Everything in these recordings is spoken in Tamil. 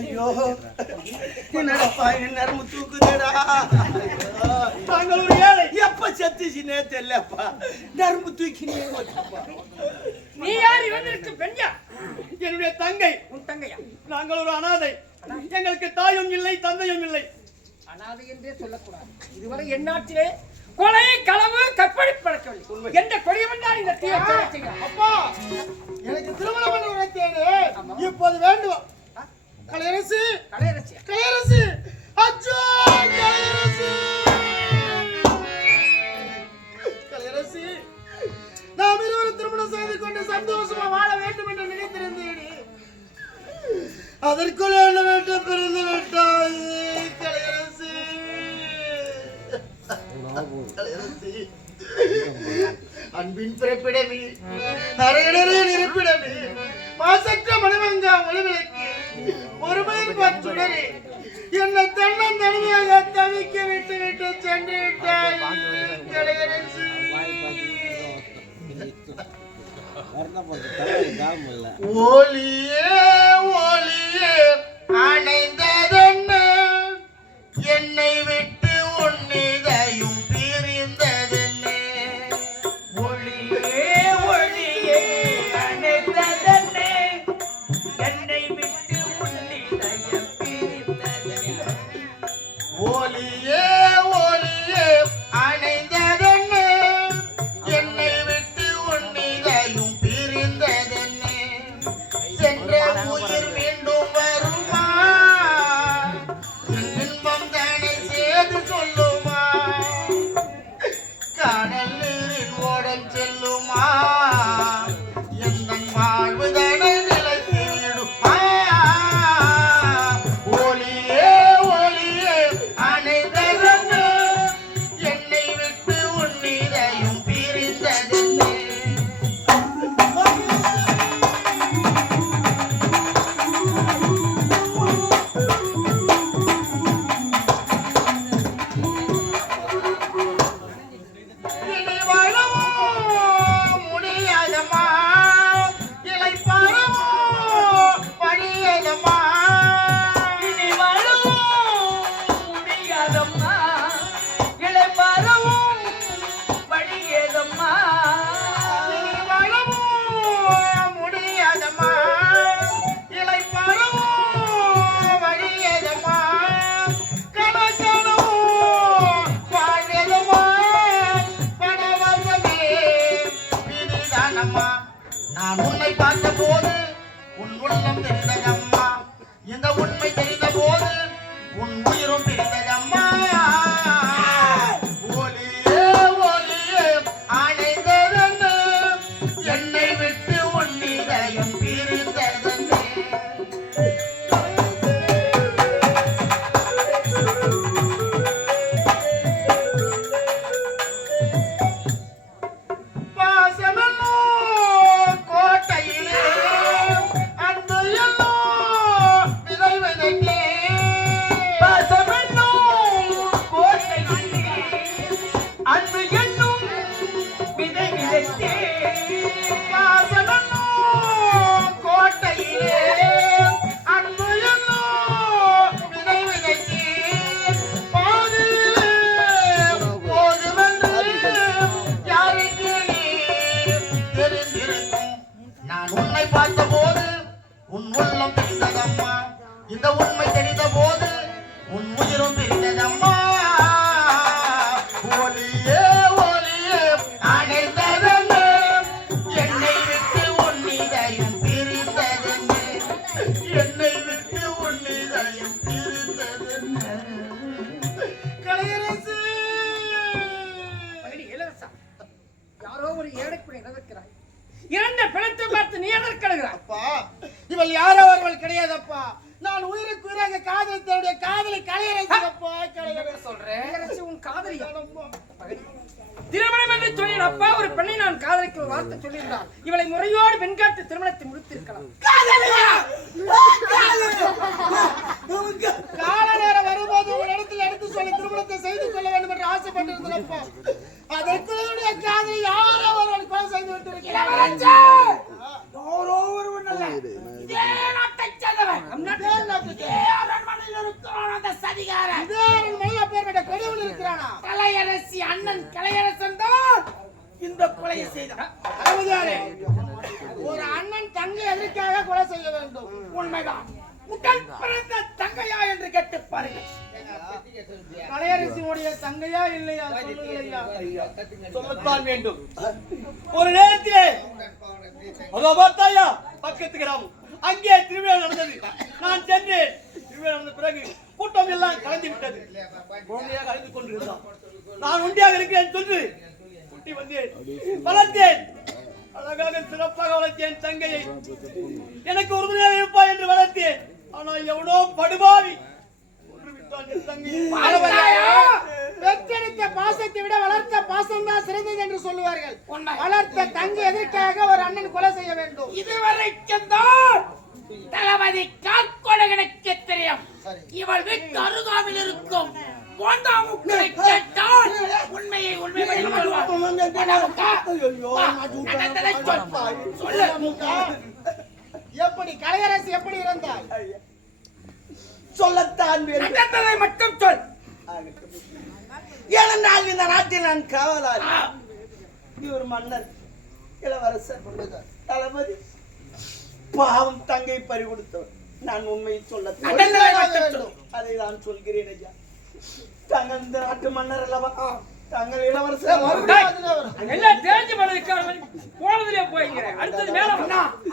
ஐயோ என்னடா நரம்பு தூக்குதேடா. நாங்கள் ஒரு ஏழை எப்ப செத்துச்சுன்னே தெரியலப்பா. நரம்பு தூக்கி நீ யார்? இவங்களுக்கு பெண்யா? என்னுடைய தங்கை. உன் தங்கையா? நாங்கள் ஒரு அனாதை. எங்களுக்கு தாயும் இல்லை தந்தையும் இல்லை. அனாதை என்றே சொல்லக்கூடாது. இதுவரை எந்நாட்டிலே கொலை களவு கற்பழிப்பு பழக்கவில்லை. எந்த கொடியவன் தான் இந்த தீய செய்கிறான்? அப்பா எனக்கு திருமணம் பண்ண உரைத்தேனே இப்போது வேண்டும். கலையரசி கலையரசி கலையரசி அச்சோ கலையரசி கலையரசி நாம் இருவரும் திருமணம் செய்து கொண்டு சந்தோஷமா வாழ வேண்டும் என்று நினைத்திருந்தேன். அதற்குள் என்ன வேண்டும் பிறந்து விட்டாய் கலையரசி. கலையரசி அன்பின் பிறப்பிடமே அரையிடரின் இருப்பிடமே பாசற்ற மனமங்கா ஒளிவிளக்கு ஒருமையின் பற்றுடரே என்னை தன்னம் தனிமையாக தவிக்க விட்டு விட்டு சென்று விட்டாய் கலையரசி. ஒளியே ஒளியே அணைந்ததென்ன என்னை விட்டு உன்னிதையும் பிரிந்ததென்ன. ஒளியே ஒளியே அணைந்ததென்ன என்னை விட்டு உன்னிதையும் பிரிந்ததென்ன. ஒளியே ஒளியே அணைந்ததென்ன என்னை விட்டு உன்னிதையும் பிரிந்ததென்ன. சென்ற உயிர் மீண்டும் வருமா? இன்பம் தானே சேது சொல்லுமா? கடல் நீரின் ஓடம் செல்லுமா? எந்த வாழ்வு தானே நிலைத்து விடுமா? ஒளியே ஒளியே அணைந்ததென்ன என்னை விட்டு உன்னிதையும் பிரிந்ததென்ன. இனி வாழவும் முடியாதம்மா இலை பரவும் வழியதம்மா. இனி வாழவும் முடியாதம்மா இளைப்பறவும் வழியேதம்மா. இனி வாழவும் முடியாதம்மா இலை பரவும் வழியதம்மா. கணக்கணவும் வாழ்வதம்மா பணவசமே விதிதானம்மா. நான் உன்னை பார்த்த போது உன் உள்ளம் தெரிந்ததம்மா. இந்த உண்மை தெரிந்த போது உன் உயிரும் பிரிந்ததம்மா. ஒளியே ஒளியே அணைந்ததென்ன என்னை விட்டு உன்னிதையும் பிரிந்ததென்ன. பாசமெல்லோ கோட்டையிலே அன்பு எல்லோ விதை விதைத்தே. பாசமென்னும் கோட்டையிலே அன்பு என்னும் விதை விதைத்தே. பாசமெல்லோ கோட்டையிலே அன்பு எல்லோ விதை விதைத்தே. பாதியிலே போதுமென்று யாருக்கு நீ தெரிந்திருக்கும். நான் உன்னை பார்த்த போது உன் உள்ளம் தெரிந்ததம்மா. இந்த உண்மை தெரிந்த போது உன் உயிரும் பிரிந்ததம்மா. ஒளியே ஒளியே அணைந்ததென்ன என்னை விட்டு உன்னிதையும் பிரிந்ததென்ன. என்னை விட்டு உன்னிதையும் பிரிந்ததென்ன. கலையரசி மகனே இளவரசா, யாரோ ஒரு ஏழைக்குடி நிலவிருக்கிறாய். இறந்த பிணத்தை பார்த்து நீ எதற்கழுகிறாய்? அப்பா இவள் யாரோ அவர்கள் கிடையாதப்பா. நான் உயிருக்கு உயிராக காதலித்தவருடைய காதலை கலையரசி அப்பா. கலையரசி சொல்றேன். இளவரசி உன் காதலியா? மகனே, திருமணம் என்று சொன்னேன் அப்பா. ஒரு பெண்ணை நான் காதலிக்க ஒரு வார்த்தை சொல்லியிருந்தார். இவளை முறையோடு பெண்காட்டு திருமணத்தை முடித்திருக்கலாம். கால நேரம் வரும்போது ஒரு இடத்துல எடுத்து சொல்லி திருமணத்தை செய்து கொள்ள வேண்டும் என்று ஆசைப்பட்டிருந்தப்பா. அதற்குரிய காதலை யாரோ ஒருவன் கொலை செய்து விட்டிருக்கிறார். யாரோ ஒருவன் அல்ல, செய்ய வேண்டும். உண்மைதான். உடன் பிறந்த தங்கையா என்று கேட்டு பாருங்கள். கலையரசியுடைய தங்கையா இல்லையா சொல்லுங்கள் ஐயா. சொல்லத்தான் வேண்டும். ஒரு நேரத்திலே அதோ பார்த்தாயா பக்கத்து கிராமம் அங்கே திருவிழா நடந்தது. நான் சென்றேன். திருவிழா நடந்த பிறகு கூட்டம் எல்லாம் கலந்து விட்டது. குழந்தையாக அழைத்துக் கொண்டிருந்தான். நான் உண்டியாக இருக்கிறேன் சொல்லு குட்டி வந்தேன், வளர்த்தேன். அழகாக சிறப்பாக வளர்த்தேன் தங்கையை. எனக்கு உறுதுணையாக இருப்பா என்று வளர்த்தேன். ஆனால் எவனோ படுபாவி பெற்றெடுத்த பாசத்தை விட வளர்த்த பாசம் தான் சிறந்தது என்று சொல்லுவார்கள். வளர்த்த தங்கை எதற்காக ஒரு அண்ணன் கொலை செய்ய வேண்டும்? இதுவரைக்கும் தான் தளபதி காக்கொடகனுக்கு தெரியும். இவள் வீட்டு அருகாமையில் இருக்கும் போண்டாமுக்களை கேட்டால் உண்மையை உண்மையை எப்படி கலையரசி எப்படி இருந்தால் சொல்லத்தான் நடந்ததை மட்டும் சொல். ஏனென்றால் இந்த நாட்டில் நான் காவலாளி. இவர் மன்னர் இளவரசர் தளபதி பாவம் தங்கை பறிகொடுத்தவர். நான் உண்மையை சொல்ல அதை நான் சொல்கிறேன் ஐயா. தாங்கள் இந்த நாட்டு மன்னர் அல்லவா? தாங்கள் இளவரசர் எல்லாம் தெரிஞ்சு போனதுலயே போய்கிறேன். அடுத்தது மேல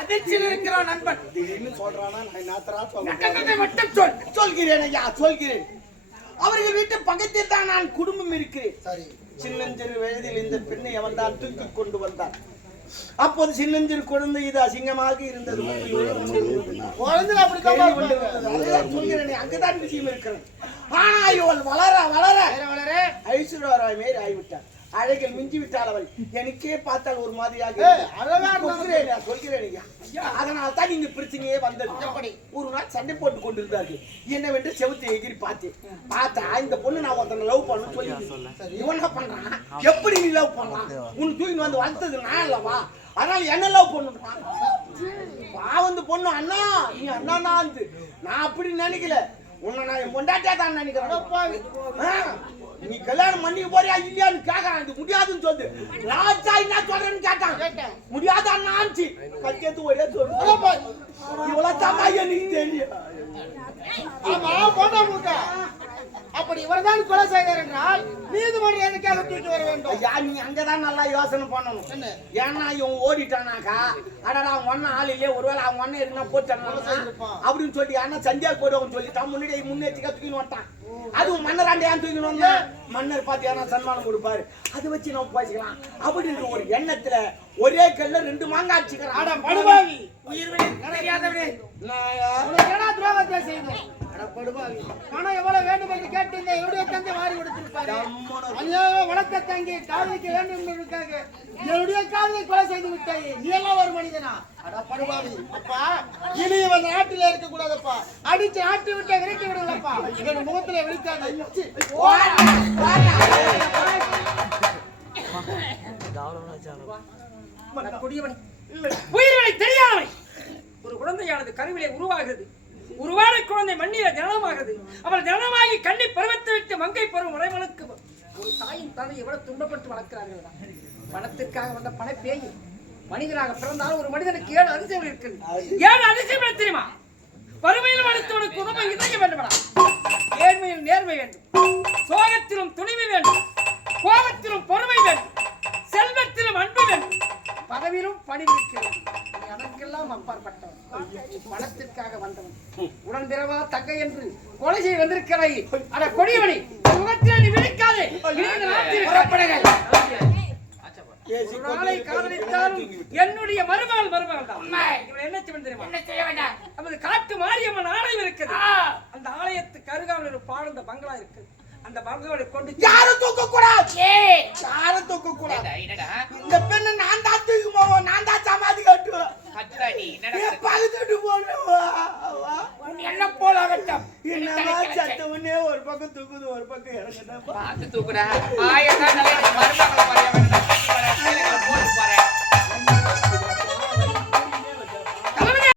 அதிர்ச்சியில் இருக்கிற நண்பன் திடீர்னு சொல்றானா? நான் நாத்தரா நடந்ததை மட்டும் சொல். சொல்கிறேன் ஐயா சொல்கிறேன். அவர்கள் வீட்டு பக்கத்தில் தான் நான் குடும்பம் இருக்கிறேன். சின்னஞ்சிறு வயதில் இந்த பெண்ணை அவன் தான் தூக்கி கொண்டு வந்தான். அப்போது சின்னஞ்சிறு குழந்தை இது அசிங்கமாக இருந்தது. சொல்கிறேன் அங்கதான் விஷயம் இருக்கிறது. ஆனா இவள் வளர வளர வளர ஐஸ்வர்யா மாரி ஆகிவிட்டார். அழகில் மிஞ்சி விட்டாள் அவள். எனக்கே பார்த்தால் ஒரு மாதிரியாக சொல்கிறேன். அதனால தான் நீங்க பிரச்சனையே வந்தது. ஒரு நாள் சண்டை போட்டு கொண்டிருந்தார்கள். என்னவென்று செவுத்தை எகிரி பார்த்தா இந்த பொண்ணு நான் ஒருத்தனை லவ் பண்ணு சொல்லி இவன் என்ன பண்றான்? எப்படி நீ லவ் பண்ணலாம்? உன் தூக்கி வந்து வந்தது நான் அல்லவா? அதனால என்ன லவ் பண்ணுறான்? வந்து பொண்ணு அண்ணா நீ அண்ணா நான் அப்படி நினைக்கல. உன்னை நான் என் பொண்டாட்டியா தான் நினைக்கிறேன். நீ கல்யாணம் பண்ணி போறியா இல்லையான்னு கேட்கறான். இது முடியாதுன்னு சொல்லு. ராஜா என்ன சொல்றேன்னு கேட்டான். முடியாத அண்ணாச்சு கத்தியத்து ஒரே சொல்லு. இவ்வளவு தான் எனக்கு தெரியும். அப்படி இவர்தான் கொலை செய்தார் என்றால் நீதிமன்றம் எதுக்காக தூக்கி வர வேண்டும்? ஐயா நீ அங்கதான் நல்லா யோசனை பண்ணணும். ஏன்னா இவன் ஓடிட்டானாக்கா அடடா அவங்க ஒன்னும் ஆள் இல்லையே ஒருவேளை அவங்க ஒன்னும் இருந்தா போட்டான் அப்படின்னு சொல்லி ஆனா சந்தியா போடுவோம் சொல்லிட்டான். முன்னேற்றிக்கா தூக்கின்னு வந்துட்டான். அதுவும் மன்னர் ஏன் தூக்கின்னு வந்தா மன்னர் பாத்தியா சன்மானம் கொடுப்பாரு. அதை வச்சு நம்ம பேசிக்கலாம் அப்படின்ற ஒரு எண்ணத்துல ஒரே கல்ல 2 மாங்காய் அடிச்சுக்கிறான். படுபாவி உயிர் தெரியாதவனே துரோகத்தை செய்தோம். பணம் எவ்வளவு வேண்டும் என்று கேட்டு இந்த என்னுடைய தந்தை வாரி கொடுத்திருப்பாரு. வளர்த்த தங்கி காதலிக்க வேண்டும் என்பதற்காக என்னுடைய காதலை கொலை செய்து விட்டாய். நீ எல்லாம் ஒரு மனிதனா? படுபாவி அப்பா இனி இவன் நாட்டில இருக்க கூடாதப்பா. அடிச்சு ஆட்டி விட்ட விரட்டி விடுங்களப்பா. இவன் முகத்துல விழிக்காத. உயிர்களை தெரியாதவை ஒரு குழந்தையானது கருவிலே உருவாகிறது. உருவான குழந்தை மண்ணில ஜனனமாகிறது. அவள் ஜனனமாகி கண்ணி பருவத்தை விட்டு மங்கை பருவம் உடைமனுக்கு ஒரு தாயின் தந்தை எவ்வளவு துன்பப்பட்டு வளர்க்கிறார்கள். பணத்திற்காக வந்த பண பேய் மனிதனாக பிறந்தாலும் ஒரு மனிதனுக்கு 7 அதிசயம் இருக்கிறது. 7 அதிசயம் தெரியுமா? வறுமையில் மனிதனுக்கு உதவ இதயம் வேண்டுமா? ஏழ்மையில் நேர்மை வேண்டும், சோகத்திலும் துணிவு வேண்டும், கோபத்திலும் பொறுமை வேண்டும், செல்வத்திலும் அன்பு வேண்டும், பதவியிலும் பணிவு இருக்கிறது. அதற்கெல்லாம் அப்பாற்பட்டவன். பணத்திற்காக வந்தவன். உடன் பிறவா தங்கை என்று கொலை செய்ய வந்திருக்கிறாய். அட கொடியவனி முகத்தில் நீ விழிக்காதே. நாளை காதலித்தாலும் என்னுடைய மருமகள் தான். இவன் என்ன செய்ய தெரியுமா? என்ன செய்ய வேண்டாம். நமது காட்டு மாரியம்மன் ஆலயம் இருக்குது. அந்த ஆலயத்துக்கு அருகாமையில் ஒரு பாழ்ந்த பங்களா இருக்கு. அந்த பங்களாவை கொண்டு யாரும் தூக்க கூடாது. யாரும் தூக்க கூடாது. இந்த பெண்ணை நான் தான் தூக்கி போவோம். நான் தான் சமாதி கட்டுவேன். பகுத்துட்டு போடுவேன். என்ன போல ஆகட்டும். என்னமா சத்தவனே ஒரு பக்கம் தூக்குது ஒரு பக்கம் இறங்குதான். தூக்குடா. ஆயிரம்